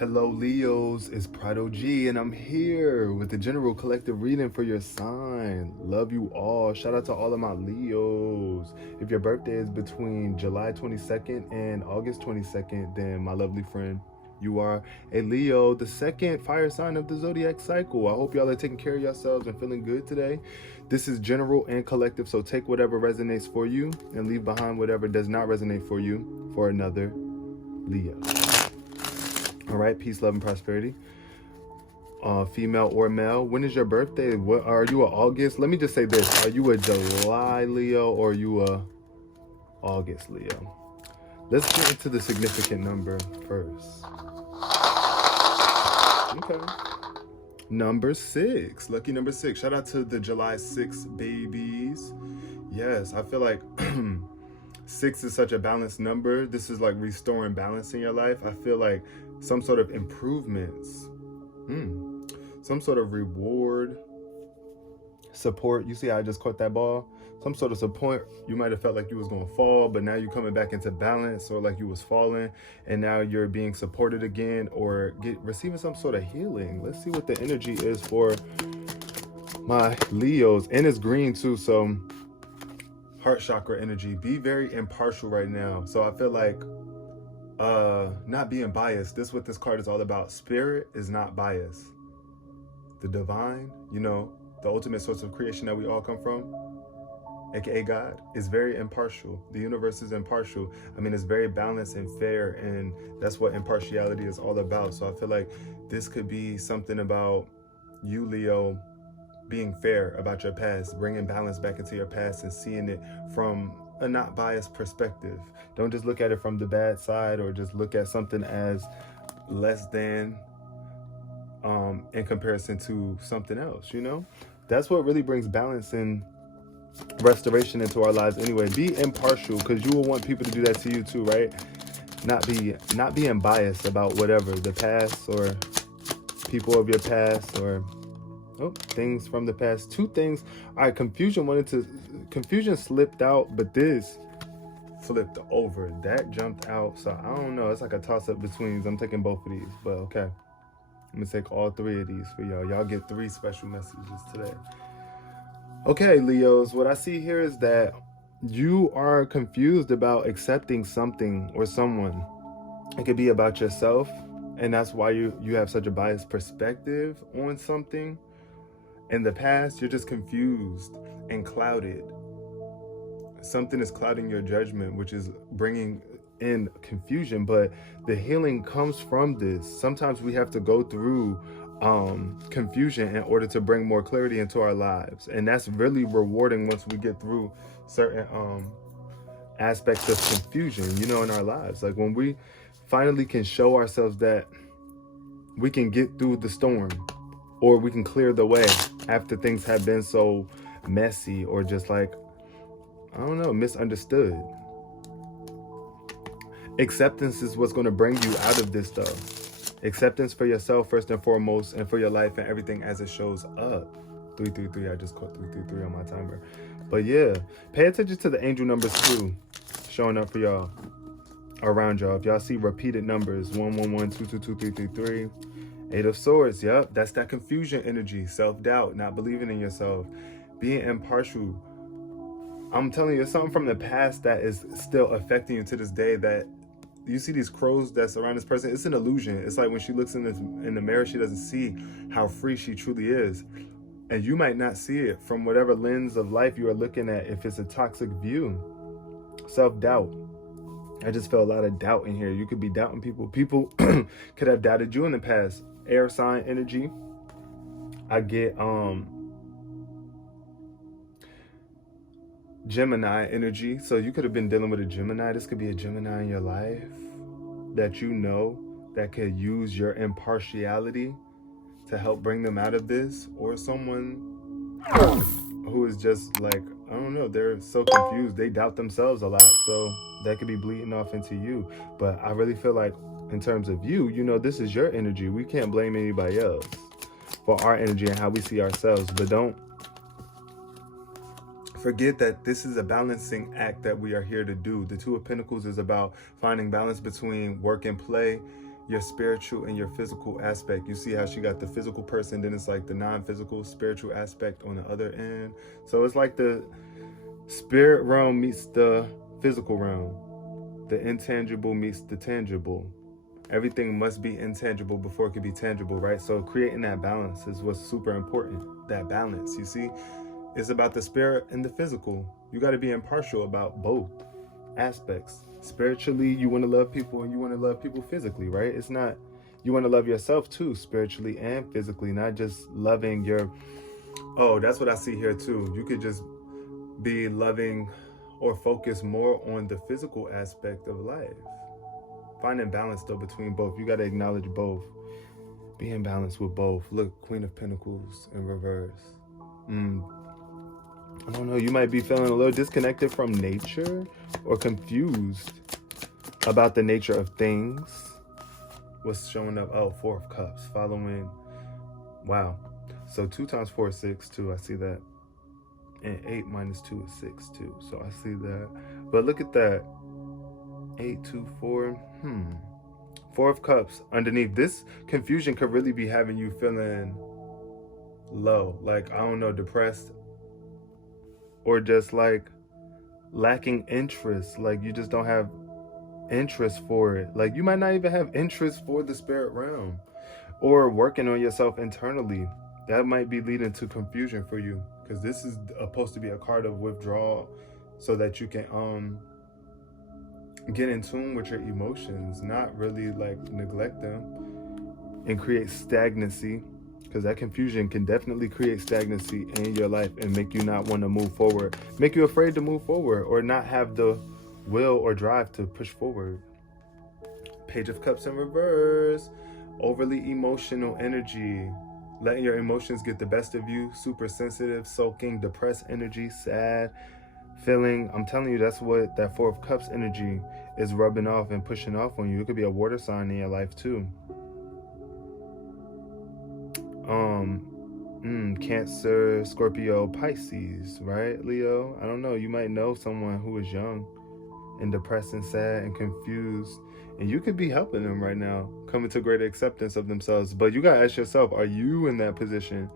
Hello Leos, it's Prado G and I'm here with the general collective reading for your sign. Love you all. Shout out to all of my Leos. If your birthday is between July 22nd and August 22nd, then my lovely friend, you are a Leo, the second fire sign of the zodiac cycle. I hope y'all are taking care of yourselves and feeling good today. This is general and collective, so take whatever resonates for you and leave behind whatever does not resonate for you for another Leo. All right, peace, love, and prosperity. Female or male, when is your birthday? What are you, a August? Let me just say this: are you a July Leo or are you a August Leo? Let's get into the significant number first. Okay, number 6, lucky number 6. Shout out to the July 6 babies. Yes, I feel like 6 is such a balanced number. This is like restoring balance in your life. I feel like some sort of improvements, some sort of reward, support. You see how I just caught that ball? Some sort of support. You might have felt like you was going to fall, but now you're coming back into balance, or like you was falling and now you're being supported again, or receiving some sort of healing. Let's see what the energy is for my Leos. And it's green too, so heart chakra energy. Be very impartial right now. So I feel like not being biased. This is what this card is all about. Spirit is not biased. The divine, the ultimate source of creation that we all come from, aka God, is very impartial. The universe is impartial. I mean, it's very balanced and fair, and that's what impartiality is all about. So I feel like this could be something about you, Leo, being fair about your past, bringing balance back into your past and seeing it from a not biased perspective. Don't just look at it from the bad side, or just look at something as less than in comparison to something else. That's what really brings balance and restoration into our lives anyway. Be impartial, because you will want people to do that to you too, right? Not being biased about whatever, the past or people of your past, or things from the past. 2 things. All right, confusion slipped out, but this flipped over. That jumped out. So I don't know. It's like a toss-up between. I'm taking both of these, but okay. I'm gonna take all 3 of these for y'all. Y'all get 3 special messages today. Okay, Leos, what I see here is that you are confused about accepting something or someone. It could be about yourself, and that's why you have such a biased perspective on something. In the past, you're just confused and clouded. Something is clouding your judgment, which is bringing in confusion, but the healing comes from this. Sometimes we have to go through confusion in order to bring more clarity into our lives, and that's really rewarding once we get through certain aspects of confusion, in our lives. Like when we finally can show ourselves that we can get through the storm, or we can clear the way after things have been so messy, or just like, I don't know, misunderstood. Acceptance is what's going to bring you out of this stuff. Acceptance for yourself first and foremost, and for your life and everything as it shows up. 333. I just caught 333 on my timer. But yeah, pay attention to the angel numbers too, showing up for y'all, around y'all. If y'all see repeated numbers, 111, 222, 333, 8 of Swords. Yep, that's that confusion energy, self-doubt, not believing in yourself, being impartial. I'm telling you, it's something from the past that is still affecting you to this day. That you see these crows that's around this person. It's an illusion. It's like when she looks in the mirror, she doesn't see how free she truly is. And you might not see it from whatever lens of life you are looking at, if it's a toxic view. Self-doubt. I just felt a lot of doubt in here. You could be doubting people. People could have doubted you in the past. Air sign energy. I get Gemini energy. So you could have been dealing with a Gemini. This could be a Gemini in your life that that could use your impartiality to help bring them out of this, or someone who is just like, I don't know, they're so confused, they doubt themselves a lot, so that could be bleeding off into you. But I really feel like in terms of you, this is your energy. We can't blame anybody else for our energy and how we see ourselves. But don't forget that this is a balancing act that we are here to do. The Two of Pentacles is about finding balance between work and play, your spiritual and your physical aspect. You see how she got the physical person, then it's like the non-physical spiritual aspect on the other end. So it's like the spirit realm meets the physical realm. The intangible meets the tangible. Everything must be intangible before it can be tangible, right? So creating that balance is what's super important. That balance, you see? It's about the spirit and the physical. You got to be impartial about both aspects. Spiritually, you want to love people, and you want to love people physically, right? It's not, you want to love yourself too, spiritually and physically, not just loving your, oh, that's what I see here too. You could just be loving or focus more on the physical aspect of life. Finding balance though between both. You got to acknowledge both. Be in balance with both. Look, Queen of Pentacles in reverse. I don't know, you might be feeling a little disconnected from nature or confused about the nature of things. What's showing up? Oh, Four of Cups, following. Wow. So 2 times 4 is 6 too. I see that. And 8 minus 2 is 6 too. So I see that. But look at that. 8, 2, 4. 4 of Cups underneath. This confusion could really be having you feeling low. Like, I don't know, depressed. Or just like lacking interest. Like you just don't have interest for it. Like you might not even have interest for the spirit realm. Or working on yourself internally. That might be leading to confusion for you. Because this is supposed to be a card of withdrawal. So that you can get in tune with your emotions. Not really like neglect them. And create stagnancy. Because that confusion can definitely create stagnancy in your life and make you not want to move forward. Make you afraid to move forward or not have the will or drive to push forward. Page of Cups in reverse. Overly emotional energy. Letting your emotions get the best of you. Super sensitive, sulking, depressed energy, sad, feeling. I'm telling you, that's what that 4 of Cups energy is rubbing off and pushing off on you. It could be a water sign in your life too. Cancer, Scorpio, Pisces, right, Leo? I don't know. You might know someone who is young and depressed and sad and confused, and you could be helping them right now, coming to greater acceptance of themselves. But you gotta ask yourself, are you in that position?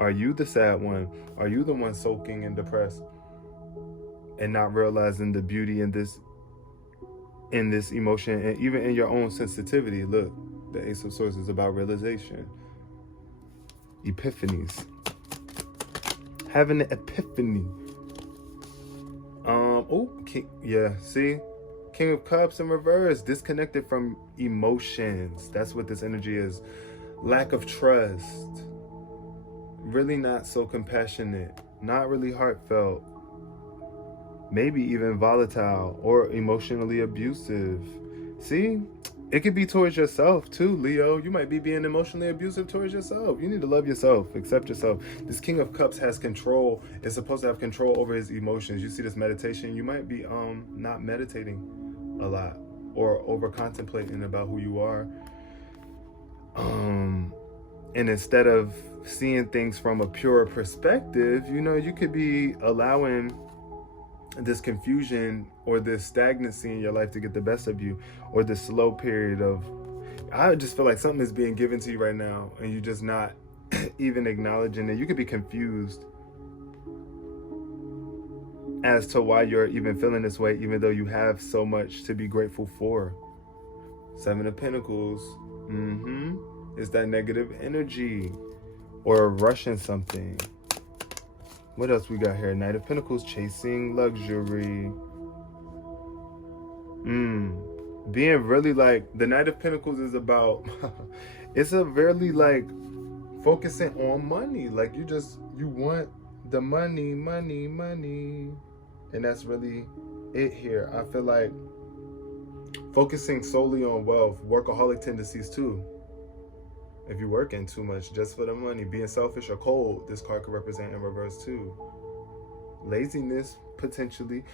Are you the sad one? Are you the one sulking and depressed and not realizing the beauty in this emotion, and even in your own sensitivity? Look, the Ace of Swords is about realization. Epiphanies. Having an epiphany. See? King of Cups in reverse. Disconnected from emotions. That's what this energy is. Lack of trust. Really not so compassionate. Not really heartfelt. Maybe even volatile or emotionally abusive. See? It could be towards yourself too, Leo. You might be being emotionally abusive towards yourself. You need to love yourself, accept yourself. This King of Cups has control. It's supposed to have control over his emotions. You see this meditation, you might be not meditating a lot or over contemplating about who you are. And instead of seeing things from a pure perspective, you could be allowing this confusion or this stagnancy in your life to get the best of you, or this slow period of, I just feel like something is being given to you right now and you're just not even acknowledging it. You could be confused as to why you're even feeling this way, even though you have so much to be grateful for. 7 of Pentacles. It's that negative energy or rushing something. What else we got here? Knight of Pentacles, chasing luxury. Being really like, the Knight of Pentacles is about, it's a really like focusing on money. Like you want the money. And that's really it here. I feel like focusing solely on wealth, workaholic tendencies too. If you're working too much just for the money, being selfish or cold, this card could represent in reverse too. Laziness, potentially,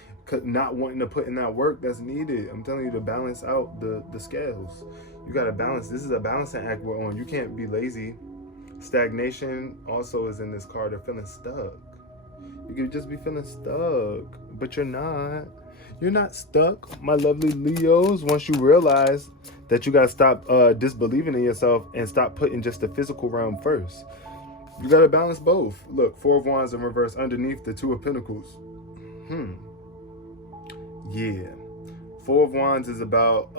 not wanting to put in that work that's needed. I'm telling you to balance out the scales. You got to balance. This is a balancing act we're on. You can't be lazy. Stagnation also is in this card, or feeling stuck. You could just be feeling stuck, but you're not. You're not stuck, my lovely Leos, once you realize that you got to stop disbelieving in yourself and stop putting just the physical realm first. You got to balance both. Look, Four of Wands in reverse underneath the Two of Pentacles. Yeah. Four of Wands is about,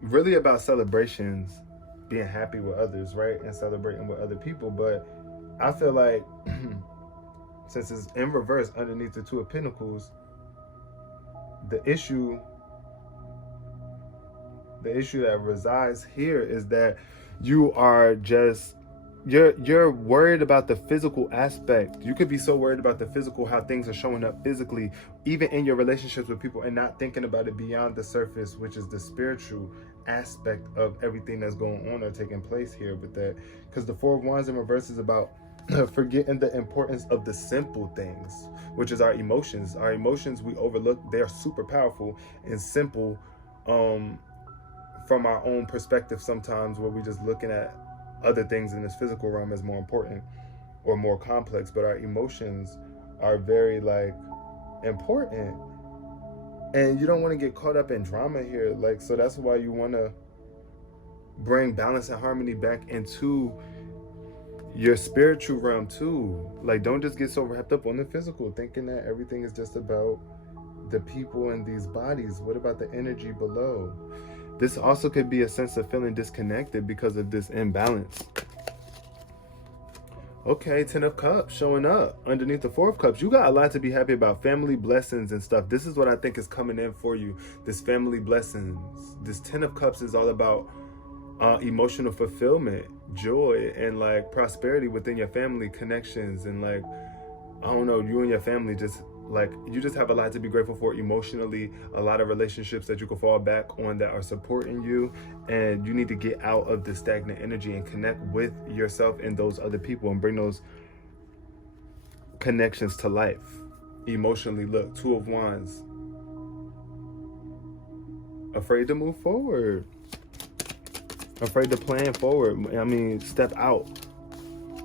really about celebrations, being happy with others, right? And celebrating with other people. But I feel like since it's in reverse underneath the Two of Pentacles, the issue that resides here is that you are just you're worried about the physical aspect. You could be so worried about the physical, how things are showing up physically, even in your relationships with people, and not thinking about it beyond the surface, which is the spiritual aspect of everything that's going on or taking place here with that. Because the Four of Wands in reverse is about forgetting the importance of the simple things, which is our emotions. Our emotions we overlook. They're super powerful and simple from our own perspective sometimes, where we're just looking at other things in this physical realm as more important or more complex, but our emotions are very like important, and you don't want to get caught up in drama here. Like, so that's why you want to bring balance and harmony back into your spiritual realm too. Like, don't just get so wrapped up on the physical, thinking that everything is just about the people in these bodies. What about the energy below? This also could be a sense of feeling disconnected because of this imbalance. Okay, Ten of Cups showing up underneath the Four of Cups. You got a lot to be happy about. Family blessings and stuff. This is what I think is coming in for you. This family blessings. This Ten of Cups is all about emotional fulfillment, joy, and like prosperity within your family, connections, and like, I don't know, you and your family just like, you just have a lot to be grateful for emotionally, a lot of relationships that you can fall back on that are supporting you, and you need to get out of the stagnant energy and connect with yourself and those other people and bring those connections to life emotionally. Look, Two of Wands, afraid to move forward, afraid to plan forward. I mean, step out,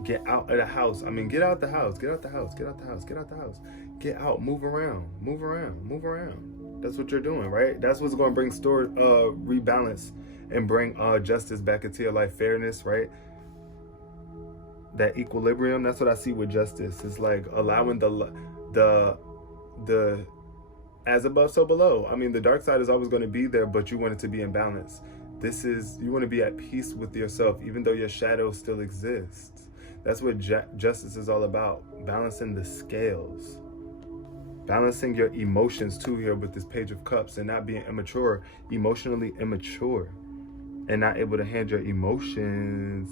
get out of the house. I mean, get out the house, get out the house, get out the house, get out the house. Get out, move around, move around, move around. That's what you're doing, right? That's what's going to bring rebalance and bring justice back into your life, fairness, right? That equilibrium. That's what I see with justice. It's like allowing the as above, so below. I mean, the dark side is always going to be there, but you want it to be in balance. This is, you want to be at peace with yourself, even though your shadow still exists. That's what justice is all about. Balancing the scales. Balancing your emotions too here with this Page of Cups, and not being immature, emotionally immature, and not able to handle your emotions.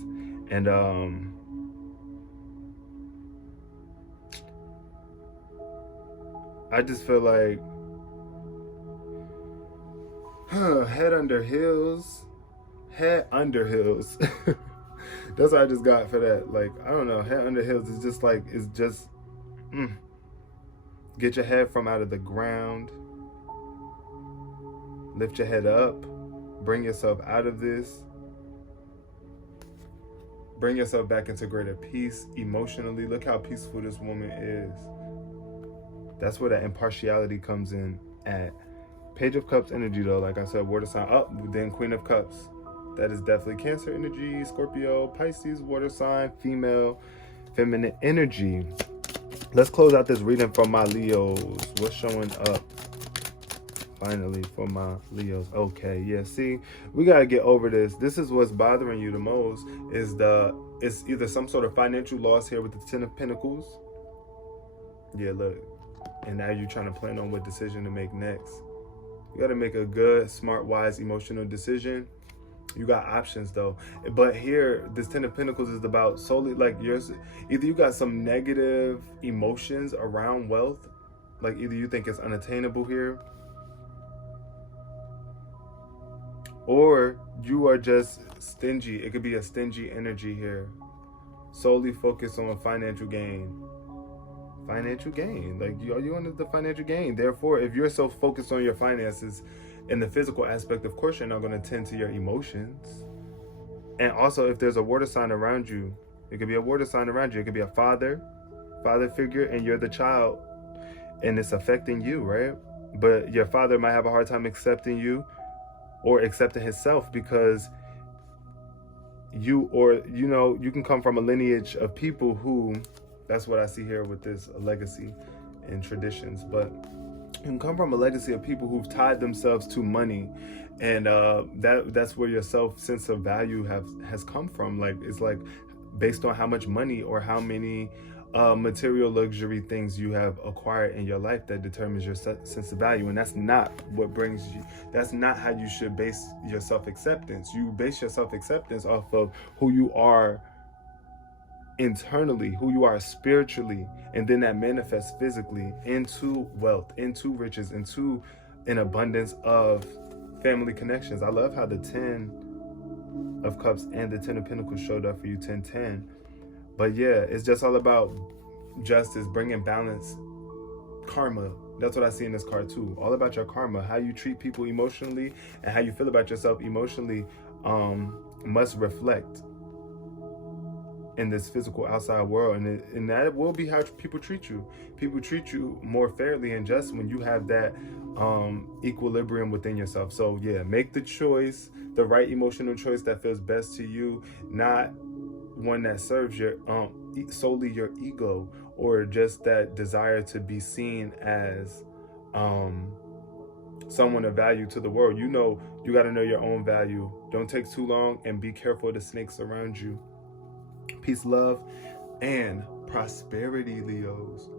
And I just feel like head under heels. That's what I just got for that. Like, I don't know, head under heels is just like, it's just get your head from out of the ground. Lift your head up. Bring yourself out of this. Bring yourself back into greater peace emotionally. Look how peaceful this woman is. That's where that impartiality comes in at. Page of Cups energy though, like I said, water sign up, then Queen of Cups. That is definitely Cancer energy, Scorpio, Pisces, water sign, female, feminine energy. Let's close out this reading for my Leos. What's showing up finally for my Leos? Okay, yeah, see, we got to get over this. This is what's bothering you the most, is it's either some sort of financial loss here with the Ten of Pentacles. Yeah, look. And now you're trying to plan on what decision to make next. You got to make a good, smart, wise, emotional decision. You got options though, but here this Ten of Pentacles is about solely like yours. Either you got some negative emotions around wealth, like either you think it's unattainable here, or you are just stingy. It could be a stingy energy here, solely focused on financial gain. Like you wanted the financial gain. Therefore, if you're so focused on your finances in the physical aspect, of course you're not going to tend to your emotions. And also, if there's a water sign around you, it could be a water sign around you. It could be a father figure, and you're the child, and it's affecting you, right? but your father might have a hard time accepting you or accepting himself, because you can come from a lineage of people who, that's what I see here with this legacy and traditions, but you can come from a legacy of people who've tied themselves to money, and that's where your sense of value has come from. Like, it's like based on how much money or how many material luxury things you have acquired in your life that determines your sense of value. And that's not what brings you, that's not how you should base your self-acceptance. You base your self-acceptance off of who you are internally, who you are spiritually, and then that manifests physically into wealth, into riches, into an abundance of family connections. I love how the 10 of Cups and the 10 of Pentacles showed up for you, 10-10. But yeah, it's just all about justice, bringing balance, karma. That's what I see in this card too. All about your karma, how you treat people emotionally and how you feel about yourself emotionally must reflect in this physical outside world, and that will be how people treat you. People treat you more fairly and just when you have that equilibrium within yourself. So yeah, make the choice, the right emotional choice that feels best to you, not one that serves your solely your ego, or just that desire to be seen as someone of value to the world. You got to know your own value. Don't take too long, and be careful of the snakes around you. Peace, love, and prosperity, Leos.